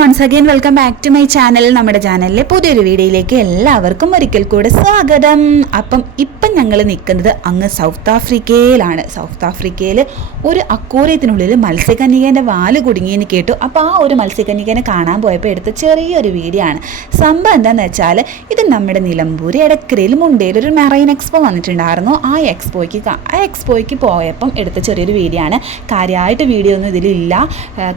Once again welcome back to my channel നമ്മുടെ ചാനലിലെ പുതിയൊരു വീഡിയോയിലേക്ക് എല്ലാവർക്കും ഒരിക്കൽ കൂടെ സ്വാഗതം. അപ്പം ഇപ്പം ഞങ്ങൾ നിൽക്കുന്നത് അങ്ങ് സൗത്ത് ആഫ്രിക്കയിലാണ്. സൗത്ത് ആഫ്രിക്കയിൽ ഒരു അക്കൂരത്തിനുള്ളിൽ മത്സ്യകന്യകേന്റെ വാൽ കുടുങ്ങിയെന്ന് കേട്ടു. അപ്പോൾ ആ ഒരു മത്സ്യകന്യകനെ കാണാൻ പോയപ്പോൾ എടുത്ത ചെറിയൊരു വീഡിയോ ആണ്. സംഭവം എന്താണെന്ന് വെച്ചാൽ ഇത് നമ്മുടെ നിലമ്പൂർ എടക്കരയിൽ മുണ്ടയിൽ ഒരു മെറൈൻ എക്സ്പോ വന്നിട്ടുണ്ടായിരുന്നു. ആ എക്സ്പോയ്ക്ക് ആ എക്സ്പോയ്ക്ക് പോയപ്പം എടുത്ത ചെറിയൊരു വീഡിയോ ആണ്. കാര്യമായിട്ട് വീഡിയോ ഒന്നും ഇതിലില്ല.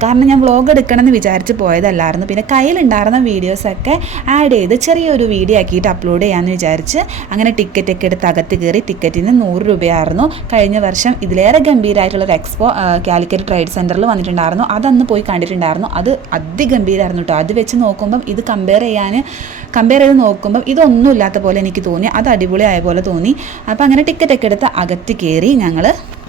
കാരണം ഞാൻ വ്ളോഗ് എടുക്കണം എന്ന് വിചാരിച്ച് പോയതല്ലായിരുന്നു. പിന്നെ കയ്യിലുണ്ടായിരുന്ന വീഡിയോസൊക്കെ ആഡ് ചെയ്ത് ചെറിയൊരു വീഡിയോ ആക്കിയിട്ട് അപ്ലോഡ് ചെയ്യാമെന്ന് വിചാരിച്ച് അങ്ങനെ ടിക്കറ്റൊക്കെ എടുത്ത് അകത്ത് കയറി ടിക്കറ്റിന് നൂറ് രൂപയായിരുന്നു. കഴിഞ്ഞ വർഷം ഇതിലേറെ ഗംഭീരമായിട്ടുള്ളൊരു എക്സ്പോ കാലിക്കറ്റ് ട്രേഡ് സെന്ററിൽ വന്നിട്ടുണ്ടായിരുന്നു. അതന്ന് പോയി കണ്ടിട്ടുണ്ടായിരുന്നു. അത് അതിഗംഭീരമായിരുന്നു കേട്ടോ അത് വെച്ച് നോക്കുമ്പം ഇത് കമ്പയർ ചെയ്യാൻ കമ്പയർ ചെയ്ത് നോക്കുമ്പം ഇതൊന്നും ഇല്ലാത്ത പോലെ എനിക്ക് തോന്നി. അത് അടിപൊളിയായ പോലെ തോന്നി. അപ്പോൾ അങ്ങനെ ടിക്കറ്റൊക്കെ എടുത്ത് അകത്ത് കയറി ഞങ്ങൾ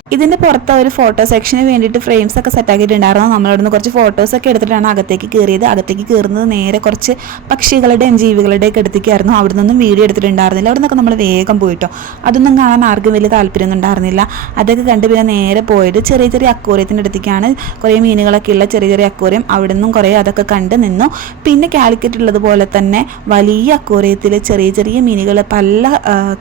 ഇതിന്റെ പുറത്ത് ഒരു ഫോട്ടോ സെക്ഷന് വേണ്ടിയിട്ട് ഫ്രെയിംസ് ഒക്കെ സെറ്റ് ആക്കിയിട്ടുണ്ടായിരുന്നു. നമ്മളവിടുന്ന് കുറച്ച് ഫോട്ടോസ് ഒക്കെ എടുത്തിട്ടാണ് അകത്തേക്ക് കയറിയത്. അകത്തേക്ക് കയറുന്നത് നേരെ കുറച്ച് പക്ഷികളുടെയും ജീവികളുടെയൊക്കെ എടുത്തേക്കായിരുന്നു അവിടെ നിന്നും വീഡിയോ എടുത്തിട്ടുണ്ടായിരുന്നില്ല. അവിടെ നിന്നൊക്കെ നമ്മൾ വേഗം പോയിട്ടോ. അതൊന്നും കാണാൻ ആർക്കും വലിയ താല്പര്യമൊന്നും ഉണ്ടായിരുന്നില്ല. അതൊക്കെ കണ്ട് പിന്നെ നേരെ പോയത് ചെറിയ ചെറിയ അക്കോറിയത്തിന്റെ അടുത്തേക്കാണ്. കുറേ മീനുകളൊക്കെ ഉള്ള ചെറിയ ചെറിയ അക്കോറിയം അവിടെ നിന്നും കുറേ അതൊക്കെ കണ്ട് നിന്നു. പിന്നെ കാലിക്കറ്റ് ഉള്ളതുപോലെ തന്നെ വലിയ അക്കോറിയത്തിൽ ചെറിയ ചെറിയ മീനുകൾ പല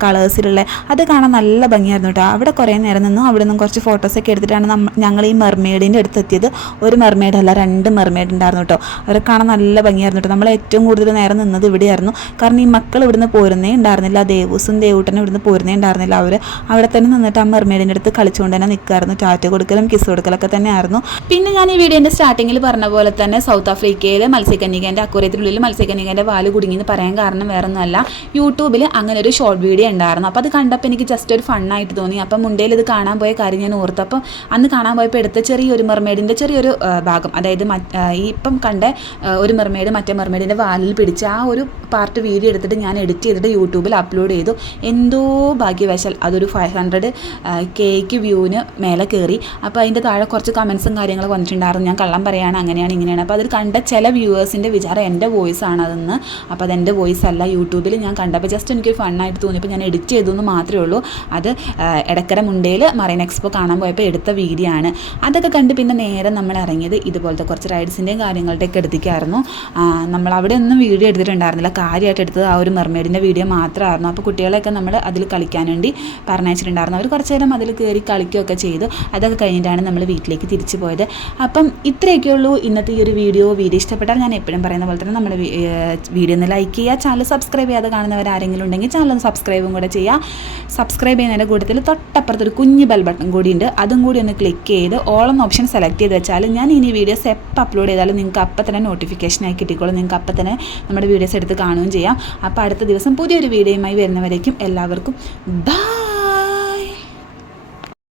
കളേഴ്സിലുള്ള അത് കാണാൻ നല്ല ഭംഗിയായിരുന്നു കേട്ടോ. അവിടെ കുറേ നേരം നിന്നു. അവിടെ നിന്നും കുറച്ച് ഫോട്ടോസൊക്കെ എടുത്തിട്ടാണ് നമ്മൾ ഞങ്ങൾ ഈ മെർമെയ്ഡിന്റെ അടുത്ത് എത്തിയത് ഒരു മെർമെയ്ഡ് അല്ല രണ്ട് മെർമെയ്ഡ് ഉണ്ടായിരുന്നു കേട്ടോ അവരെ കാണാൻ നല്ല ഭംഗിയായിരുന്നു കേട്ടോ നമ്മൾ ഏറ്റവും കൂടുതൽ നേരം നിന്നത് ഇവിടെയായിരുന്നു. കാരണം ഈ മക്കൾ ഇവിടുന്ന് പോരുന്നേ ഉണ്ടായിരുന്നില്ല ദേവൂസും ദേവൂട്ടനും ഇവിടുന്ന് പോരുന്നേ ഉണ്ടായിരുന്നില്ല അവർ അവിടെ തന്നെ നിന്നിട്ട് ആ മെർമെയ്ഡിന്റെ അടുത്ത് കളിച്ചുകൊണ്ട് തന്നെ നിൽക്കുമായിരുന്നു ചാറ്റ് കൊടുക്കലും കിസ് കൊടുക്കലൊക്കെ തന്നെയായിരുന്നു. പിന്നെ ഞാൻ ഈ വീഡിയോന്റെ സ്റ്റാർട്ടിങ്ങിൽ പറഞ്ഞ പോലെ തന്നെ സൗത്ത് ആഫ്രിക്കയിൽ മത്സ്യകന്യകേന്റെ അക്കുറയത്തിനുള്ളിൽ മത്സ്യകന്യകേന്റെ വാൽ കുടുങ്ങി എന്ന് പറയാൻ കാരണം വേറെ ഒന്നുമല്ല യൂട്യൂബിൽ അങ്ങനെ ഒരു ഷോർട്ട് വീഡിയോ ഉണ്ടായിരുന്നു. അപ്പോൾ അത് കണ്ടപ്പോൾ എനിക്ക് ജസ്റ്റ് ഒരു ഫണ്ണായിട്ട് തോന്നി. അപ്പം മുണ്ടയിൽ ഇത് കാണാൻ പോയ കാര്യം ഞാൻ ഓർത്തു. അപ്പം അന്ന് കാണാൻ പോയപ്പോൾ എടുത്ത ചെറിയൊരു മെർമേഡിന്റെ ചെറിയൊരു ഭാഗം. അതായത് ഈ ഇപ്പം കണ്ട ഒരു മെർമേഡ് മറ്റേ മെർമേഡിന്റെ വാലിൽ പിടിച്ച് ആ ഒരു പാർട്ട് വീഡിയോ എടുത്തിട്ട് ഞാൻ എഡിറ്റ് ചെയ്തിട്ട് യൂട്യൂബിൽ അപ്ലോഡ് ചെയ്തു. എന്തോ ഭാഗ്യവശാൽ അതൊരു ഫൈവ് ഹൺഡ്രഡ് കേക്ക് വ്യൂവിന് മേലെ കയറി അപ്പോൾ അതിന്റെ താഴെ കുറച്ച് കമൻസും കാര്യങ്ങളൊക്കെ വന്നിട്ടുണ്ടായിരുന്നു. ഞാൻ കള്ളം പറയാണ് അങ്ങനെയാണ് ഇങ്ങനെയാണ്. അപ്പോൾ അതിൽ കണ്ട ചില വ്യൂവേഴ്സിന്റെ വിചാരം എന്റെ വോയിസ് ആണ് അതെന്ന് അപ്പോൾ അതെന്റെ വോയിസ് അല്ല യൂട്യൂബിൽ ഞാൻ കണ്ടപ്പോൾ ജസ്റ്റ് എനിക്കൊരു ഫണ്ണായിട്ട് തോന്നിയപ്പോൾ ഞാൻ എഡിറ്റ് ചെയ്തു എന്ന് മാത്രമേ ഉള്ളൂ. അത് ഇടക്കര മുണ്ടയിൽ മറൈൻ എക്സ്പോ കാണാൻ പോയപ്പോൾ എടുത്ത വീഡിയോ ആണ്. അതൊക്കെ കണ്ട് പിന്നെ നേരെ നമ്മൾ ഇറങ്ങിയത് ഇതുപോലത്തെ കുറച്ച് റൈഡ്സിന്റെയും കാര്യങ്ങളുടെയൊക്കെ എടുത്തേക്കായിരുന്നു നമ്മൾ അവിടെ ഒന്നും വീഡിയോ എടുത്തിട്ടുണ്ടായിരുന്നില്ല. കാര്യമായിട്ട് എടുത്തത് ആ ഒരു മെർമേഡിന്റെ വീഡിയോ മാത്രമായിരുന്നു. അപ്പോൾ കുട്ടികളെയൊക്കെ നമ്മൾ അതിൽ കളിക്കാൻ വേണ്ടി പറഞ്ഞയച്ചിട്ടുണ്ടായിരുന്നു. അവർ കുറച്ച് നേരം അതിൽ കയറി കളിക്കുകയൊക്കെ ചെയ്തു. അതൊക്കെ കഴിഞ്ഞിട്ടാണ് നമ്മൾ വീട്ടിലേക്ക് തിരിച്ചു പോയത്. അപ്പം ഇത്രയൊക്കെ ഉള്ളൂ. ഇന്നത്തെ ഈ ഒരു വീഡിയോ വീഡിയോ ഇഷ്ടപ്പെട്ടാൽ ഞാൻ എപ്പോഴും പറയുന്ന പോലെ തന്നെ നമ്മുടെ വീഡിയോ ഒന്ന് ലൈക്ക് ചെയ്യുക. ചാനൽ സബ്സ്ക്രൈബ് ചെയ്യാതെ കാണുന്നവർ ആരെങ്കിലും ഉണ്ടെങ്കിൽ ചാനൽ സബ്സ്ക്രൈബും കൂടെ ചെയ്യുക. സബ്സ്ക്രൈബ് ചെയ്യുന്നതിന്റെ കൂട്ടത്തിൽ തൊട്ടപ്പുറത്തൊരു കുഞ്ഞ് ബെൽ ബട്ടൺ കൂടി ഉണ്ട് അതും കൂടി ഒന്ന് ക്ലിക്ക് ചെയ്ത് ഓളം ഓപ്ഷൻ സെലക്ട് ചെയ്ത് വെച്ചാൽ ഞാൻ ഇനി വീഡിയോസ് എപ്പോൾ അപ്ലോഡ് ചെയ്താലും നിങ്ങൾക്ക് അപ്പം തന്നെ നോട്ടിഫിക്കേഷൻ ആയി കിട്ടിക്കോളും. നിങ്ങൾക്ക് അപ്പം തന്നെ നമ്മുടെ വീഡിയോസ് എടുത്ത് കാണുകയും ചെയ്യാം. അപ്പോൾ അടുത്ത ദിവസം പുതിയൊരു വീഡിയോയുമായി വരുന്നവരേക്കും എല്ലാവർക്കും ബൈ